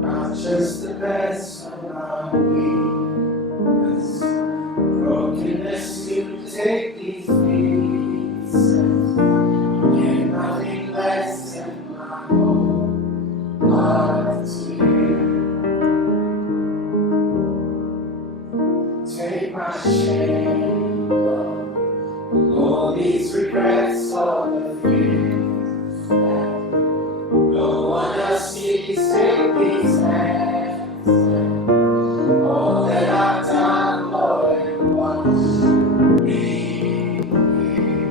Not just the best of my weakness, brokenness, you take these pieces, give nothing less than my whole heart to you. Take my shame, Lord, all these regrets, all the fears that no one else sees. Take these hands, all that I've done, Lord, and wash me clean.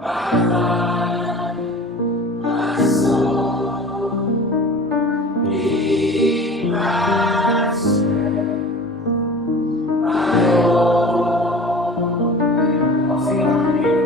My mind, my soul, be my strength, my all. I'll sing it for you.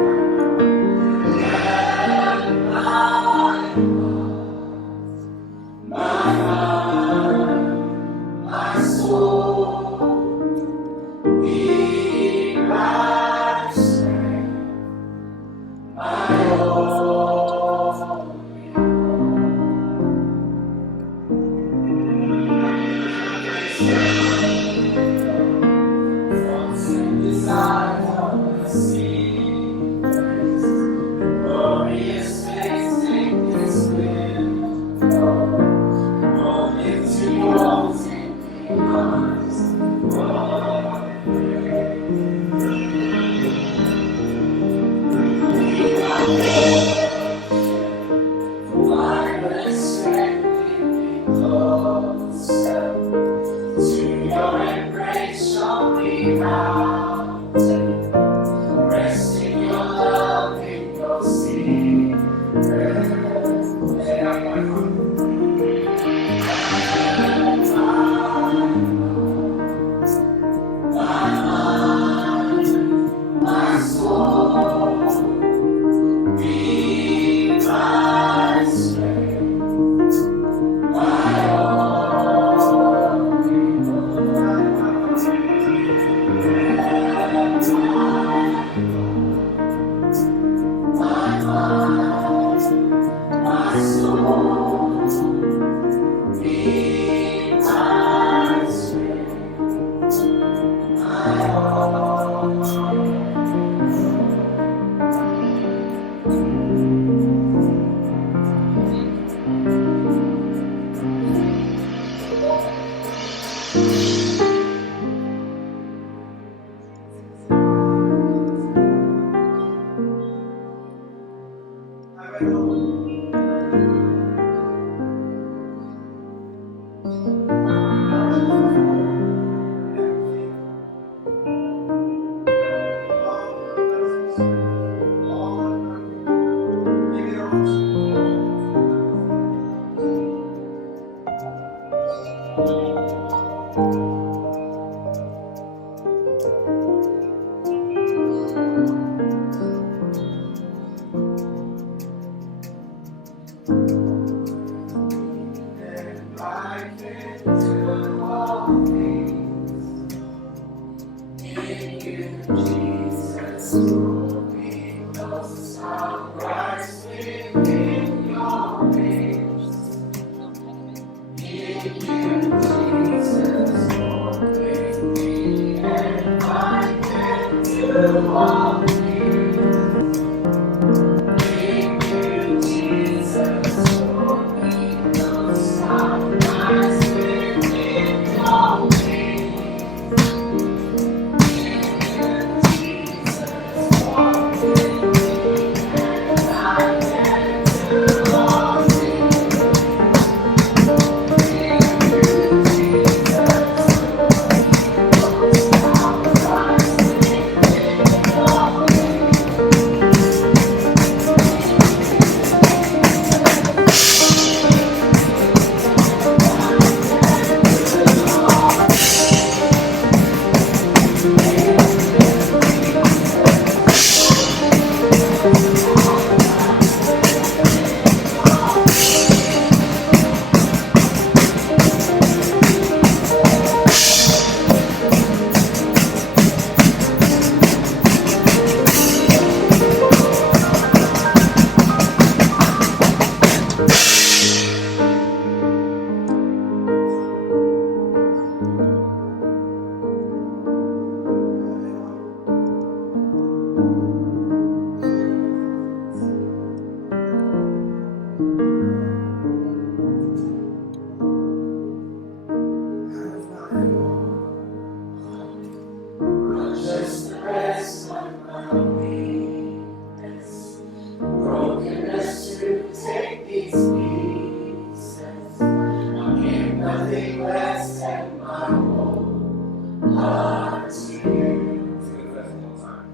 and my whole heart to you. Sing the verse one time.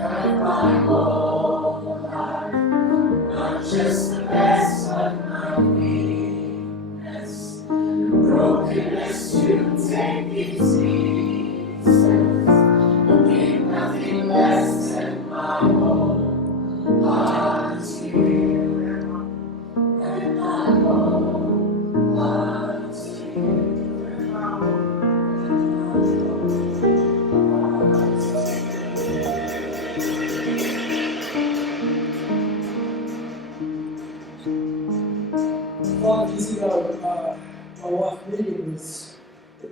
And my whole heart, not just the best of my weakness, brokenness to take its pieces, and give nothing less than my whole heart to you. And my whole heart to you. And my whole heart to you. 5 years ago, my wife Megan was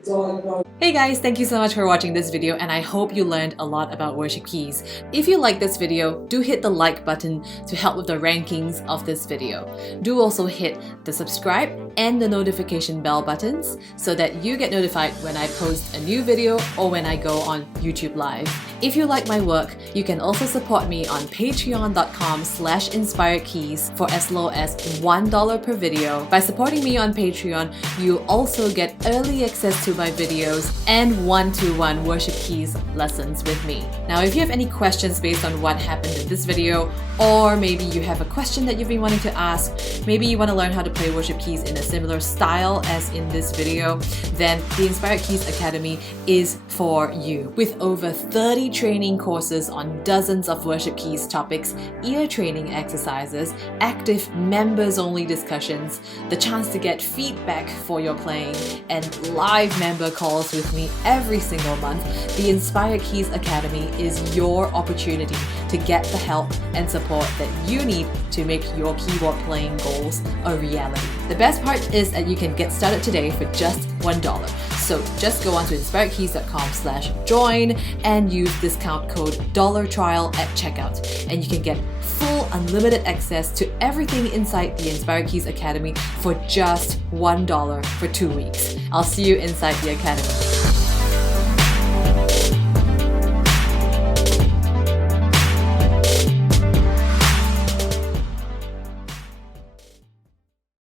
diagnosed. Hey guys, thank you so much for watching this video, and I hope you learned a lot about worship keys. If you like this video, do hit the like button to help with the rankings of this video. Do also hit the subscribe and the notification bell buttons so that you get notified when I post a new video or when I go on YouTube Live. If you like my work, you can also support me on patreon.com/inspiredkeys for as low as $1 per video. By supporting me on Patreon, you also get early access to my videos and one-to-one worship keys lessons with me. Now, if you have any questions based on what happened in this video, or maybe you have a question that you've been wanting to ask, maybe you want to learn how to play worship keys in a similar style as in this video, then the Inspired Keys Academy is for you. With over 30 training courses on dozens of worship keys topics, ear training exercises, active members-only discussions, the chance to get feedback for your playing, and live member calls with me every single month, the Inspired Keys Academy is your opportunity to get the help and support that you need to make your keyboard playing goals a reality. The best part is that you can get started today for just $1. So just go on to inspiredkeys.com/join and use discount code $trial at checkout, and you can get full unlimited access to everything inside the Inspired Keys Academy for just $1 for 2 weeks. I'll see you inside the Academy.